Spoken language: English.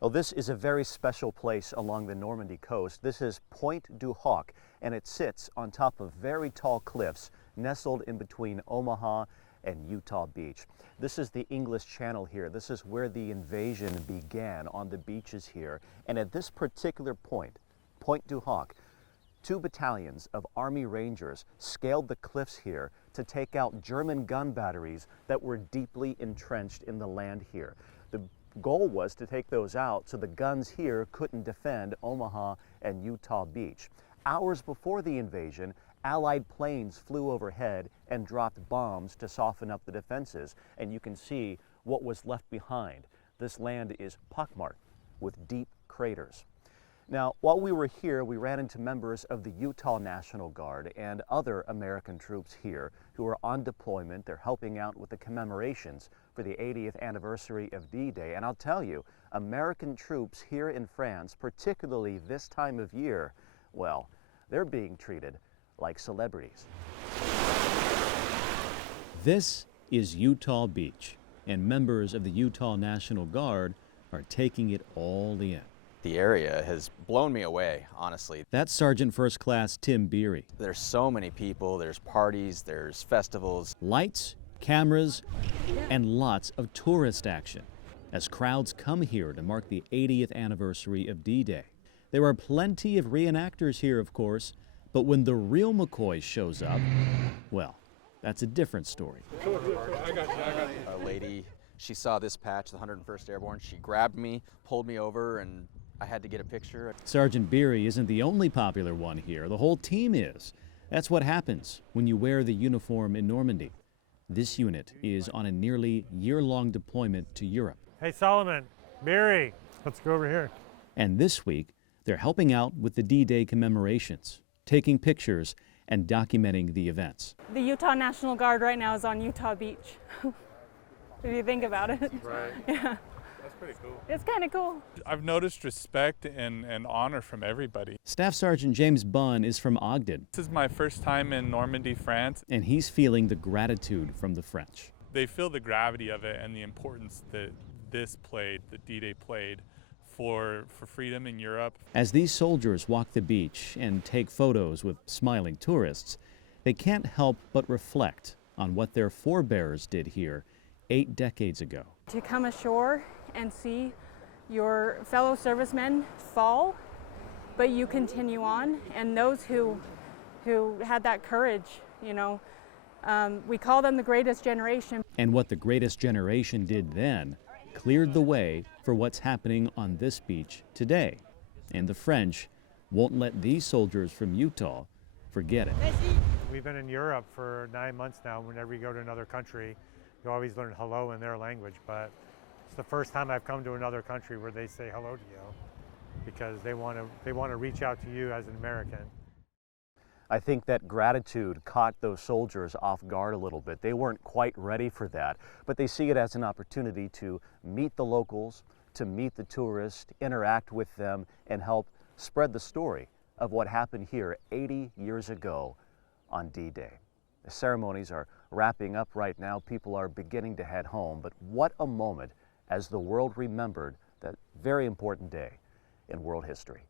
Well, this is a very special place along the Normandy coast. This is Point-du-Hoc, and it sits on top of very tall cliffs nestled in between Omaha and Utah Beach. This is the English Channel here. This is where the invasion began, on the beaches here. And at this particular point, Point-du-Hoc, 2 battalions of Army Rangers scaled the cliffs here to take out German gun batteries that were deeply entrenched in the land here. The goal was to take those out so the guns here couldn't defend Omaha and Utah Beach. Hours before the invasion, Allied planes flew overhead and dropped bombs to soften up the defenses, and you can see what was left behind. This land is pockmarked with deep craters. Now, while we were here, we ran into members of the Utah National Guard and other American troops here who are on deployment. They're helping out with the commemorations for the 80th anniversary of D-Day. And I'll tell you, American troops here in France, particularly this time of year, well, they're being treated like celebrities. This is Utah Beach, and members of the Utah National Guard are taking it all in. The area has blown me away, honestly. That's Sergeant First Class Tim Beery. There's so many people, there's parties, there's festivals. Lights, cameras, and lots of tourist action as crowds come here to mark the 80th anniversary of D-Day. There are plenty of reenactors here, of course, but when the real McCoy shows up, well, that's a different story. A lady, she saw this patch, the 101st Airborne. She grabbed me, pulled me over, and I had to get a picture. Sergeant Beery isn't the only popular one here. The whole team is. That's what happens when you wear the uniform in Normandy. This unit is on a nearly year-long deployment to Europe. Hey, Solomon, Beery, let's go over here. And this week, they're helping out with the D-Day commemorations, taking pictures and documenting the events. The Utah National Guard right now is on Utah Beach. If you think about it. Right. Yeah. That's pretty cool. It's kind of cool. I've noticed respect and honor from everybody. Staff Sergeant James Bunn is from Ogden. This is my first time in Normandy, France. And he's feeling the gratitude from the French. They feel the gravity of it and the importance that this played, that D-Day played, for freedom in Europe. As these soldiers walk the beach and take photos with smiling tourists, they can't help but reflect on what their forebears did here 8 decades ago. To come ashore and see your fellow servicemen fall, but you continue on, and those who had that courage, you know, we call them the greatest generation. And what the greatest generation did then cleared the way for what's happening on this beach today. And the French won't let these soldiers from Utah forget it. We've been in Europe for 9 months now. Whenever you go to another country, you always learn hello in their language, but it's the first time I've come to another country where they say hello to you because they want to reach out to you as an American. I think that gratitude caught those soldiers off guard a little bit. They weren't quite ready for that, but they see it as an opportunity to meet the locals, to meet the tourists, interact with them, and help spread the story of what happened here 80 years ago on D-Day. The ceremonies are wrapping up right now. People are beginning to head home, but what a moment as the world remembered that very important day in world history.